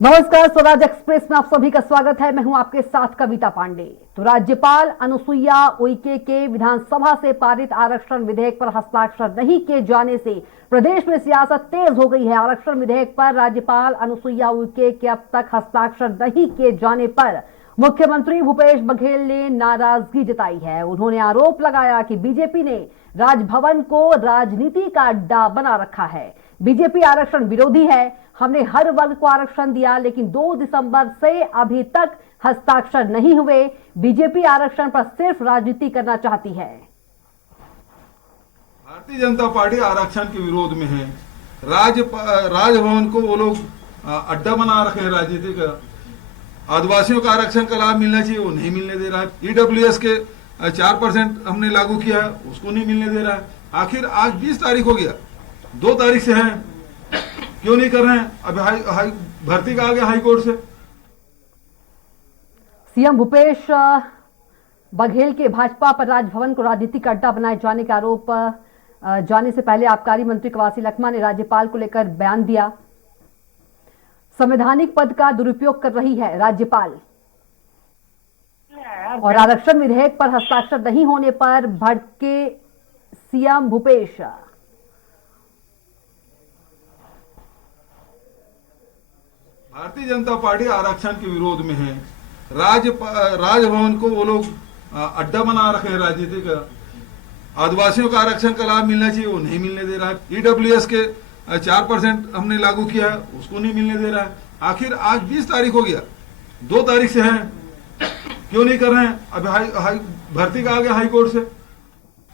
नमस्कार, स्वराज एक्सप्रेस में आप सभी का स्वागत है। मैं हूं आपके साथ कविता पांडे। तो राज्यपाल अनुसुईया उइके के विधानसभा से पारित आरक्षण विधेयक पर हस्ताक्षर नहीं किए जाने से प्रदेश में सियासत तेज हो गई है। आरक्षण विधेयक पर राज्यपाल अनुसुईया उइके के अब तक हस्ताक्षर नहीं किए जाने पर मुख्यमंत्री भूपेश बघेल ने नाराजगी जताई है। उन्होंने आरोप लगाया कि बीजेपी ने राजभवन को राजनीति का अड्डा बना रखा है। बीजेपी आरक्षण विरोधी है। हमने हर वर्ग को आरक्षण दिया, लेकिन 2 दिसंबर से अभी तक हस्ताक्षर नहीं हुए। बीजेपी आरक्षण पर सिर्फ राजनीति करना चाहती है। भारतीय जनता पार्टी आरक्षण के विरोध में है। राजभवन को वो लोग अड्डा बना रखे हैं राजनीति का। आदिवासियों का आरक्षण का लाभ मिलना चाहिए, वो नहीं मिलने दे रहा है। ईडब्ल्यूएस के 4% हमने लागू किया है, उसको नहीं मिलने दे रहा है। आखिर आज 20 तारीख हो गया, 2 तारीख से है, क्यों नहीं कर रहे हैं? अब भर्ती का आ गया हाई कोर्ट से। सीएम भूपेश बघेल के भाजपा पर राजभवन को राजनीतिक अड्डा बनाए जाने के आरोप जाने से पहले आबकारी मंत्री कवासी लखमा ने राज्यपाल को लेकर बयान दिया। संवैधानिक पद का दुरुपयोग कर रही है राज्यपाल, और आरक्षण विधेयक पर हस्ताक्षर नहीं होने पर भड़के सीएम भूपेश। भारतीय जनता पार्टी आरक्षण के विरोध में है। राजभवन को वो लोग अड्डा बना रखे हैं राजनीति का। आदिवासियों का आरक्षण का लाभ मिलना चाहिए, वो नहीं मिलने दे रहा है। ईडब्ल्यूएस के 4% हमने लागू किया है, उसको नहीं मिलने दे रहा है। आखिर आज 20 तारीख हो गया, 2 तारीख से है, क्यों नहीं कर रहे हैं? अब भर्ती का आ गया हाई कोर्ट से।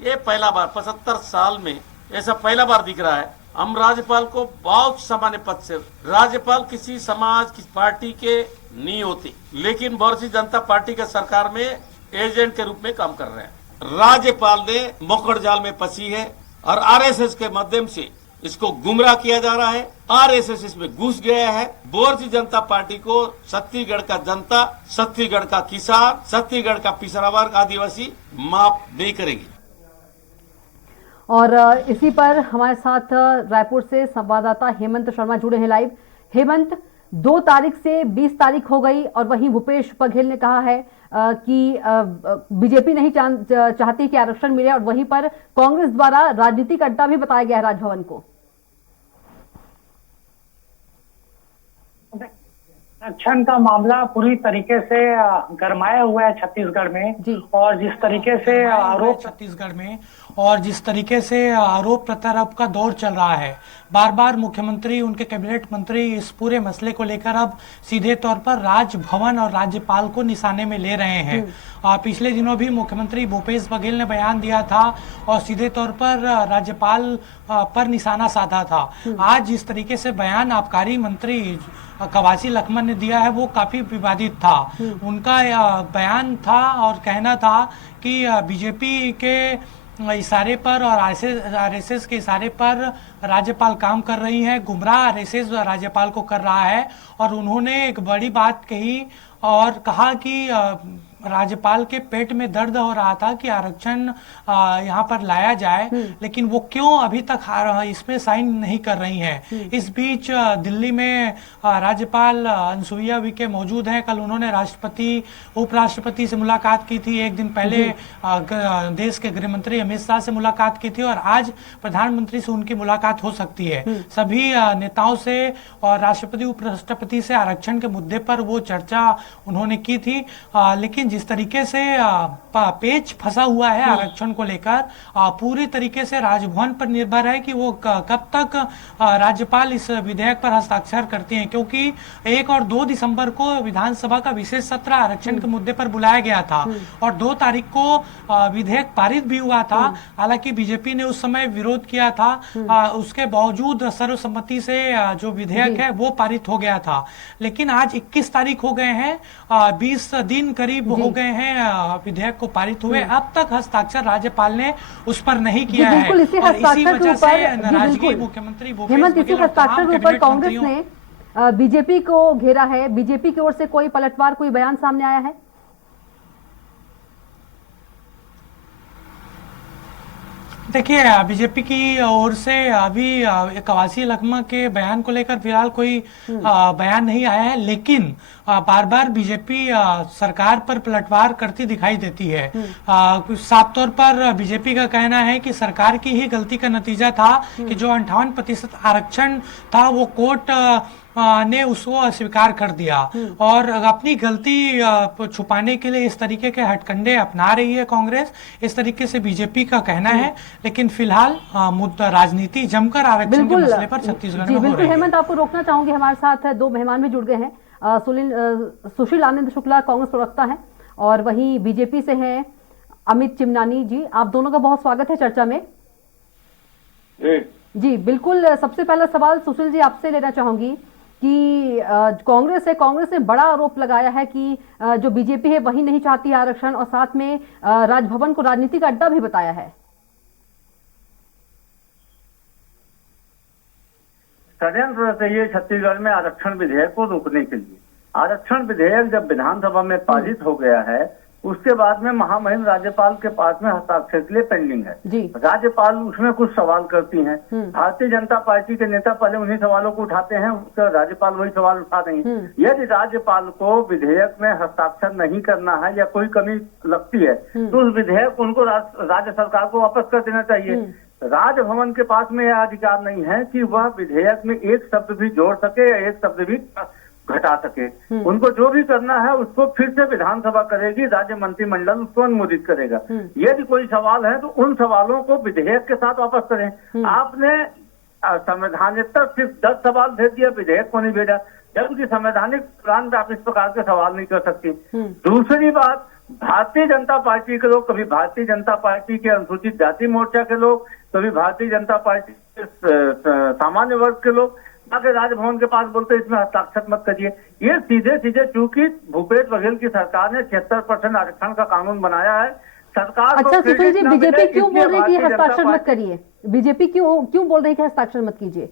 ये पहला बार 75 साल में ऐसा पहला बार दिख रहा है। हम राज्यपाल को बहुत सामान्य पद से, राज्यपाल किसी समाज की पार्टी के नहीं होती, लेकिन भारतीय जनता पार्टी के सरकार में एजेंट के रूप में काम कर रहे हैं। राज्यपाल ने मोकड़ जाल में फंसी है और आरएसएस के माध्यम से इसको गुमराह किया जा रहा है। आरएसएस इसमें घुस गया है। भारतीय जनता पार्टी को छत्तीसगढ़ का जनता, छत्तीसगढ़ का किसान, छत्तीसगढ़ का पिछड़ा वर्ग, आदिवासी माफ नहीं करेगी। और इसी पर हमारे साथ रायपुर से संवाददाता हेमंत शर्मा जुड़े हैं लाइव। हेमंत, 2 तारीख से 20 तारीख हो गई और वहीं भूपेश बघेल ने कहा है कि बीजेपी नहीं चाहती कि आरक्षण मिले, और वहीं पर कांग्रेस द्वारा राजनीतिक अड्डा भी बताया गया है राजभवन को। आरक्षण का मामला पूरी तरीके से गरमाया हुआ है छत्तीसगढ़ में, और जिस तरीके से आरोप प्रत्यारोप का दौर चल रहा है, बार बार मुख्यमंत्री, उनके कैबिनेट मंत्री इस पूरे मसले को लेकर अब सीधे तौर पर राजभवन और राज्यपाल को निशाने में ले रहे हैं। पिछले दिनों भी मुख्यमंत्री भूपेश बघेल ने बयान दिया था और सीधे तौर पर राज्यपाल पर निशाना साधा था। आज जिस तरीके से बयान आबकारी मंत्री कवासी लखमा ने दिया है वो काफी विवादित था। उनका बयान था और कहना था कि बीजेपी के इशारे पर और आरएसएस के इशारे पर राज्यपाल काम कर रही है, गुमराह आरएसएस राज्यपाल को कर रहा है। और उन्होंने एक बड़ी बात कही और कहा कि राज्यपाल के पेट में दर्द हो रहा था कि आरक्षण यहाँ पर लाया जाए, लेकिन वो क्यों अभी तक इसमें साइन नहीं कर रही हैं। इस बीच दिल्ली में राज्यपाल अनुसुईया उइके मौजूद हैं। कल उन्होंने राष्ट्रपति, उपराष्ट्रपति से मुलाकात की थी। एक दिन पहले देश के गृह मंत्री अमित शाह से मुलाकात की थी और आज प्रधानमंत्री से उनकी मुलाकात हो सकती है। सभी नेताओं से और राष्ट्रपति, उपराष्ट्रपति से आरक्षण के मुद्दे पर वो चर्चा उन्होंने की थी। लेकिन जिस तरीके से पेच फंसा हुआ है आरक्षण को लेकर, पूरी तरीके से राजभवन पर निर्भर है कि वो कब तक राज्यपाल इस विधेयक पर हस्ताक्षर करती हैं, क्योंकि 1 और 2 दिसंबर को विधानसभा का विशेष सत्र आरक्षण के मुद्दे पर बुलाया गया था और 2 तारीख को विधेयक पारित भी हुआ था। हालांकि बीजेपी ने उस समय विरोध किया था, उसके बावजूद सर्वसम्मति से जो विधेयक है वो पारित हो गया था। लेकिन आज 21 तारीख हो गए हैं, 20 दिन करीब हो गए हैं विधेयक को पारित हुए, अब तक हस्ताक्षर राज्यपाल ने उस पर नहीं किया है। बिल्कुल, इसी हस्ताक्षर के ऊपर नाराजगी मुख्यमंत्री हेमंत, इसी हस्ताक्षर के ऊपर कांग्रेस ने बीजेपी को घेरा है। बीजेपी की ओर से कोई पलटवार, कोई बयान सामने आया है? देखिए, बीजेपी की ओर से अभी कवासी लखमा के बयान को लेकर फिलहाल कोई बयान नहीं आया है, लेकिन बार बार बीजेपी सरकार पर पलटवार करती दिखाई देती है। साफ तौर पर बीजेपी का कहना है कि सरकार की ही गलती का नतीजा था कि जो 58% आरक्षण था वो कोर्ट ने उसको अस्वीकार कर दिया, और अपनी गलती छुपाने के लिए इस तरीके के हथकंडे अपना रही है कांग्रेस। इस तरीके से बीजेपी का कहना है, लेकिन फिलहाल मुद्दा राजनीति जमकर आरक्षण के मसले पर छत्तीसगढ़ में हो बिल्कुल रही है। हेमंत, आपको रोकना चाहूंगी, हमारे साथ दो मेहमान भी जुड़ गए हैं। सुशील आनंद शुक्ला कांग्रेस प्रवक्ता हैं, और वहीं बीजेपी से हैं अमित चिमनानी जी। आप दोनों का बहुत स्वागत है चर्चा में। जी बिल्कुल, सबसे पहला सवाल सुशील जी आपसे लेना चाहूंगी कि कांग्रेस ने बड़ा आरोप लगाया है कि जो बीजेपी है वही नहीं चाहती आरक्षण, और साथ में राजभवन को राजनीतिक अड्डा भी बताया है। षड्यंत्र रचा है छत्तीसगढ़ में आरक्षण विधेयक को रोकने के लिए। आरक्षण विधेयक जब विधानसभा में पारित हो गया है, उसके बाद में महामहिम राज्यपाल के पास में हस्ताक्षर के लिए पेंडिंग है। राज्यपाल उसमें कुछ सवाल करती हैं। भारतीय जनता पार्टी के नेता पहले उन्हीं सवालों को उठाते हैं, उसका राज्यपाल वही सवाल उठा रही है। यदि राज्यपाल को विधेयक में हस्ताक्षर नहीं करना है या कोई कमी लगती है तो उस विधेयक उनको राज्य सरकार को वापस कर देना चाहिए। राजभवन के पास में यह अधिकार नहीं है कि वह विधेयक में एक शब्द भी जोड़ सके या एक शब्द भी घटा सके। उनको जो भी करना है उसको फिर से विधानसभा करेगी, राज्य मंत्रिमंडल उसको अनुमोदित करेगा। यदि कोई सवाल है तो उन सवालों को विधेयक के साथ वापस करें। आपने संवैधानिकता सिर्फ 10 सवाल भेज दिया, विधेयक को नहीं भेजा, जबकि संवैधानिक प्रांत आप इस प्रकार के सवाल नहीं कर सकती। दूसरी बात, भारतीय जनता पार्टी के लोग, कभी भारतीय जनता पार्टी के अनुसूचित जाति मोर्चा के लोग, कभी भारतीय जनता पार्टी के सामान्य वर्ग के लोग आगे राजभवन के पास बोलते इसमें हस्ताक्षर मत करिए। ये सीधे सीधे, चूंकि भूपेश बघेल की सरकार ने 76% आरक्षण का कानून बनाया है, सरकार अच्छा सुशील जी, बीजेपी क्यों बोल रही है कि हस्ताक्षर मत करिए? बीजेपी क्यों बोल रही है कि हस्ताक्षर मत कीजिए?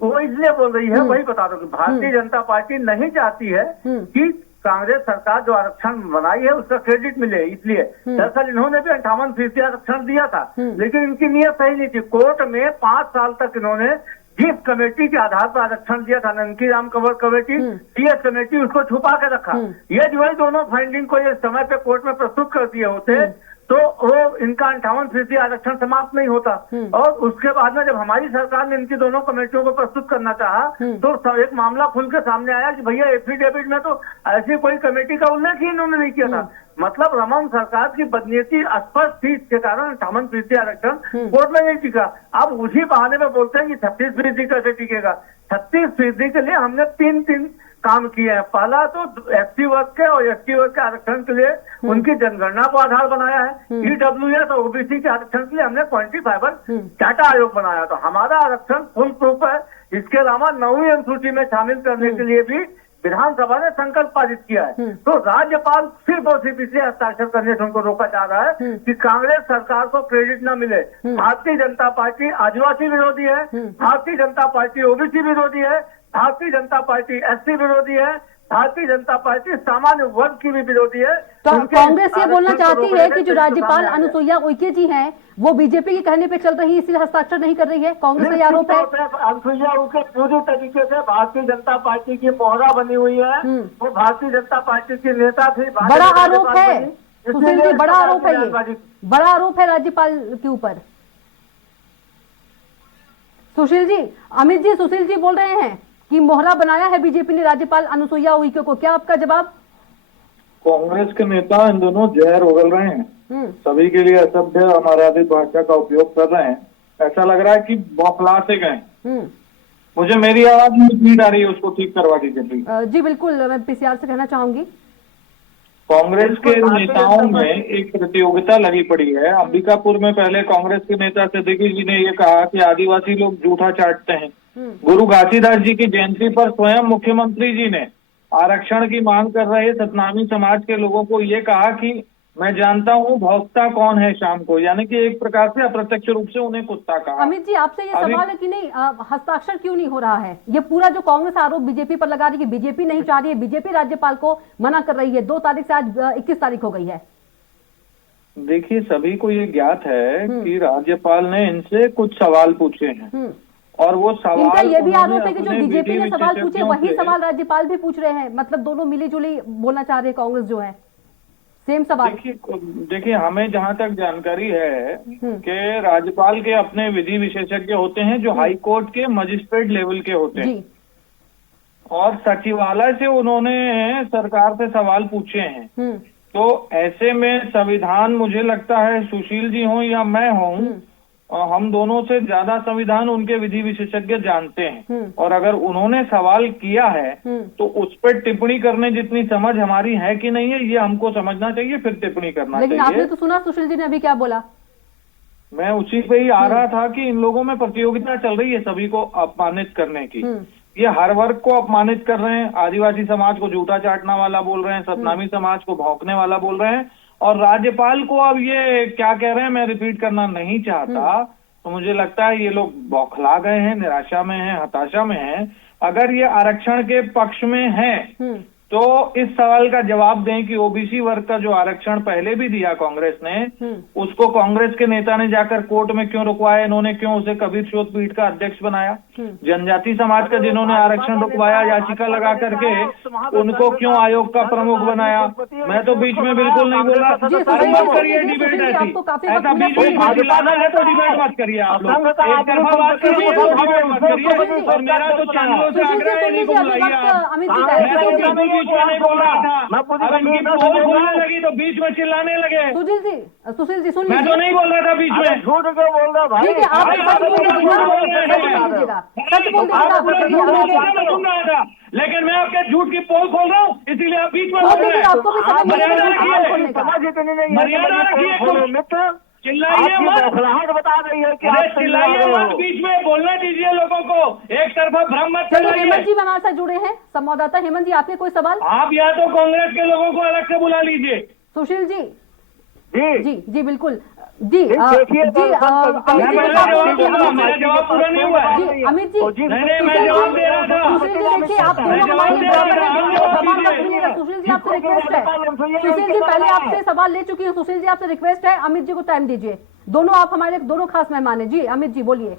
वो इसलिए बोल रही है, वही बता दो कि भारतीय जनता पार्टी नहीं चाहती है कि कांग्रेस सरकार जो आरक्षण बनाई है उसका क्रेडिट मिले, इसलिए। दरअसल इन्होंने भी 58% आरक्षण दिया था, लेकिन इनकी नीयत सही नहीं थी। कोर्ट में 5 साल तक इन्होंने जिस कमेटी के आधार पर आरक्षण दिया था, Nanki Ram Kanwar committee, CS committee, उसको छुपा के रखा। ये जो है दोनों फाइंडिंग को ये समय पे कोर्ट में प्रस्तुत कर दिए होते तो वो इनका 58% आरक्षण समाप्त नहीं होता। और उसके बाद में जब हमारी सरकार ने इनकी दोनों कमेटियों को प्रस्तुत करना चाहा तो एक मामला खुल के सामने आया कि भैया एफिडेविट में तो ऐसी कोई कमेटी का उल्लेख ही इन्होंने नहीं किया था। मतलब रमन सरकार की बदनीति स्पष्ट थी, इसके कारण 58% आरक्षण कोर्ट में नहीं टिका। अब उसी बहाने में बोलते हैं कि 36% कैसे टिकेगा। 36% के लिए हमने 3 काम किए हैं। पहला तो एसटी वर्ग के और एसटी वर्ग के आरक्षण के लिए उनकी जनगणना को आधार बनाया है। ईडब्ल्यूएस और ओबीसी के आरक्षण के लिए हमने क्वांटिफाइबर डाटा आयोग बनाया। तो हमारा आरक्षण फुल प्रूफ है। इसके अलावा 9वीं अनुसूची में शामिल करने के लिए भी विधानसभा ने संकल्प पारित किया है। तो राज्यपाल सिर्फ और सिर्फ इसलिए हस्ताक्षर करने से उनको रोका जा रहा है कि कांग्रेस सरकार को क्रेडिट न मिले। भारतीय जनता पार्टी आदिवासी विरोधी है, भारतीय जनता पार्टी ओबीसी विरोधी है, भारतीय जनता पार्टी एससी विरोधी है, भारतीय जनता पार्टी सामान्य वर्ग की भी विरोधी है। तो कांग्रेस ये बोलना चाहती है कि जो राज्यपाल अनुसुईया उइके जी हैं वो बीजेपी के कहने पे चल रही है, इसलिए हस्ताक्षर नहीं कर रही है। कांग्रेस का आरोप है अनुसुईया उइके पूरी तरीके से भारतीय जनता पार्टी की मोहरा बनी हुई है। वो भारतीय जनता पार्टी की नेता थी। बड़ा आरोप है सुशील जी, बड़ा आरोप है, ये बड़ा आरोप है राज्यपाल के ऊपर। सुशील जी, अमित जी, सुशील जी बोल रहे हैं कि मोहरा बनाया है बीजेपी ने राज्यपाल अनुसुईया उइके को, क्या आपका जवाब? कांग्रेस के नेता इन दोनों जहर उगल रहे हैं, सभी के लिए असभ्य अमर्यादित भाषा का उपयोग कर रहे हैं। ऐसा लग रहा है कि बौखला से गए। मुझे मेरी आवाज में स्पीड आ रही है, उसको ठीक करवा दीजिए प्लीज। जी बिल्कुल, मैं पीसीआर से कहना चाहूंगी। कांग्रेस के नेताओं में एक प्रतियोगिता लगी पड़ी है। अंबिकापुर में पहले कांग्रेस के नेता सिद्दीकी जी ने ये कहा कि आदिवासी लोग जूठा चाटते हैं। गुरु घासीदास जी की जयंती पर स्वयं मुख्यमंत्री जी ने आरक्षण की मांग कर रहे सतनामी समाज के लोगों को ये कहा कि मैं जानता हूँ भौंकता कौन है शाम को, यानी कि एक प्रकार से अप्रत्यक्ष रूप से उन्हें कुत्ता कहा। अमित जी, आपसे ये सवाल है कि नहीं हस्ताक्षर क्यों नहीं हो रहा है? ये पूरा जो कांग्रेस आरोप बीजेपी पर लगा रही है कि बीजेपी नहीं चाह रही है, बीजेपी राज्यपाल को मना कर रही है। 2 तारीख से आज 21 तारीख हो गई है। देखिए, सभी को ये ज्ञात है कि राज्यपाल ने इनसे कुछ सवाल पूछे हैं और वो इनका सवाल ये भी उन्होंने आरोप है कि जो अपने बीजेपी ने सवाल पूछे विशेषज्ञों वही से- सवाल राज्यपाल भी पूछ रहे हैं, मतलब दोनों मिली जुली बोलना चाह रहे हैं कांग्रेस जो है, सेम सवाल। देखिए हमें जहां तक जानकारी है कि राज्यपाल के अपने विधि विशेषज्ञ होते हैं जो हाई कोर्ट के मजिस्ट्रेट लेवल के होते हैं जी और सचिवालय से उन्होंने सरकार से सवाल पूछे हैं। तो ऐसे में संविधान, मुझे लगता है सुशील जी हों या मैं हूं, हम दोनों से ज्यादा संविधान उनके विधि विशेषज्ञ जानते हैं और अगर उन्होंने सवाल किया है तो उस पर टिप्पणी करने जितनी समझ हमारी है कि नहीं है, ये हमको समझना चाहिए, फिर टिप्पणी करना लेकिन चाहिए। आपने तो सुना सुशील जी ने अभी क्या बोला? मैं उसी पे ही आ रहा था कि इन लोगों में प्रतियोगिता चल रही है सभी को अपमानित करने की। ये हर वर्ग को अपमानित कर रहे हैं, आदिवासी समाज को जूता चाटने वाला बोल रहे हैं, सतनामी समाज को भौंकने वाला बोल रहे हैं और राज्यपाल को अब ये क्या कह रहे हैं मैं रिपीट करना नहीं चाहता। तो मुझे लगता है ये लोग बौखला गए हैं, निराशा में हैं, हताशा में हैं। अगर ये आरक्षण के पक्ष में हैं तो इस सवाल का जवाब दें कि ओबीसी वर्ग का जो आरक्षण पहले भी दिया कांग्रेस ने, उसको कांग्रेस के नेता ने जाकर कोर्ट में क्यों रुकवाया, इन्होंने क्यों उसे कबीर शोध पीठ का अध्यक्ष बनाया? जनजाति समाज का जिन्होंने आरक्षण रुकवाया याचिका लगा करके, उनको क्यों आयोग का प्रमुख बनाया? मैं तो बीच में बिल्कुल नहीं बोला। अरे मत करिए डिबेट ऐसी, ऐसा बीच में चिल्लाना है तो डिबेट मत करिए आप लोग, एक तरफा बात करिए तो डिबेट मत करिए। और मेरा तो चैनलों से आग्रह है, इनको बुलाइए आप। मैं तो बीच में नहीं बोल रहा था, अब इनकी पोल खोलने लगी तो बीच में चिल्लाने लगे। सुशील जी सुन मैं तो नहीं बोल रहा था बीच में। झूठ क्यों बोल रहा भाई? ठीक है, आप सच बोल दीजिएगा, सच बोल दीजिएगा। सुन रहा था, लेकिन मैं आपके झूठ की पोल खोल रहा हूँ, इसीलिए आप बीच में बोल रहे हैं। आपको भी समझ नहीं मर्यादा रखिए, मित्र चिल्लाइए मत, बौखलाहट बता रही है कि अरे चिल्लाइए मत, बीच में बोलना दीजिए लोगों को, एक तरफा भ्रम मत चलो हेमंत फैलाइए। जी हमारे साथ जुड़े हैं संवाददाता हेमंत जी, आपके कोई सवाल? आप या तो कांग्रेस के लोगों को अलग से बुला लीजिए। सुशील जी जी जी जी बिल्कुल जी देखिए, अमित जी मेरा जवाब पूरा नहीं हुआ है। जी अमित जी नहीं, मैं जवाब दे रहा था। सुशील जी देखिए आप दोनों हमारे बराबर हैं, सवाल मत सुनिएगा। सुशील जी आपसे रिक्वेस्ट है, सुशील जी पहले आपसे सवाल ले चुकी हूँ, सुशील जी आपसे रिक्वेस्ट है अमित जी को टाइम दीजिए, दोनों आप हमारे दोनों खास मेहमान हैं। जी अमित जी बोलिए।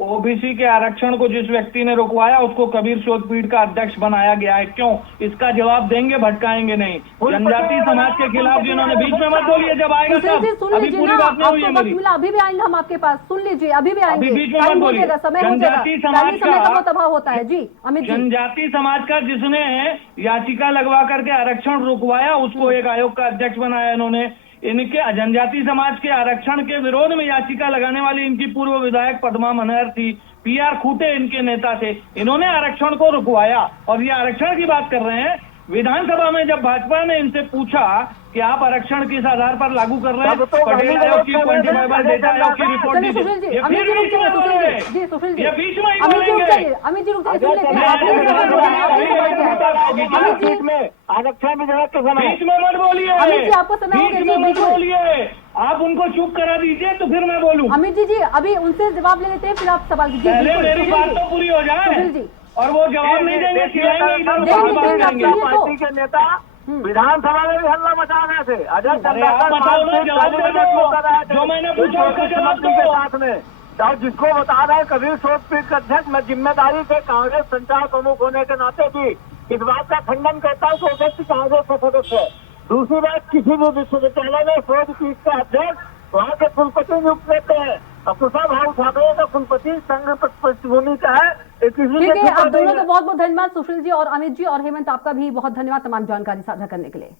ओबीसी के आरक्षण को जिस व्यक्ति ने रुकवाया उसको कबीर शोध पीठ का अध्यक्ष बनाया गया है, क्यों? इसका जवाब देंगे, भटकाएंगे नहीं। जनजाति समाज के खिलाफ जिन्होंने, बीच में मत बोलिए, जब आएगा सुशील जी तब, सुन अभी लीजिए पूरी ना, बात नहीं हुई आपको है वक्त मेरी। मिला, अभी भी आएंगे हम आपके पास, सुन लीजिए अभी भी आएंगे, अभी बीच में मत टाइम हो बोलिए। जाएगा, समय हो जाएगा, जनजाति समाज पहले समय का- का तबाह होता है। जी अमित जी जनजाति समाज का जिसने याचिका लगवा करके आरक्षण रुकवाया उसको एक आयोग का अध्यक्ष बनाया इन्होंने। इनके जनजाति समाज के आरक्षण के विरोध में याचिका लगाने वाली इनकी पूर्व विधायक पद्मा मनहर थी, पीआर खूटे इनके नेता थे, इन्होंने आरक्षण को रुकवाया। और ये आरक्षण की बात कर रहे हैं, विधानसभा में जब भाजपा ने इनसे पूछा कि आप आरक्षण किस आधार पर लागू कर रहे हैं, पटेल आयोग की क्वांटिफाइबल डेटा आयोग की रिपोर्ट चलिए सुशील जी, दीजिए, ये अमित फिर जी रुक बीच में जाइए, सुशील बोलेंगे, जी जी सुशील जी ये बीच में ही अमित जी रुक बोलेंगे। जाइए, अमित जी रुक जाइए, सुन लेते हैं, आपने सवाल किया है, आपने सवाल किया है। अमित जी में आरक्षण विधेयक के समय बीच में मत बोलिए, अमित जी, आपको समय हो गया, बीच में जी, मत बिल्कुल। बोलिए, आप उनको चुप करा दीजिए तो फिर मैं बोलूं। अमित जी अभी उनसे जवाब ले लेते हैं, फिर आप सवाल कीजिए। पहले बिल्कुल, मेरी सुशील बात जी। तो पूरी हो जाए सुशील जी और वो जवाब नहीं देंगे, खिलाएंगे इधर उधर देंगे, बात देंगे, करेंगे। आप सुनिए तो। पार्टी के नेता विधानसभा में भी हल्ला मचा रहे थे। अजय अरे आप बताओ ना, जवाब दे दो, जो मैंने पूछा उसका जवाब के दो। साथ में और जिसको बता रहे हैं कबीर शोध पीठ का अध्यक्ष, मैं जिम्मेदारी से कांग्रेस संचार प्रमुख होने के नाते भी इस बात का खंडन करता हूँ कि अध्यक्ष कांग्रेस का सदस्य है। दूसरी बात, किसी भी विश्वविद्यालय में शोध पीठ का अध्यक्ष वहाँ के कुलपति नियुक्त करते हैं और कुशाभाऊ ठाकरे का कुलपति संघ पृष्ठभूमि का है। ठीक है, आप दोनों का बहुत बहुत धन्यवाद, सुशील जी और अमित जी, और हेमंत आपका भी बहुत धन्यवाद तमाम जानकारी साझा करने के लिए।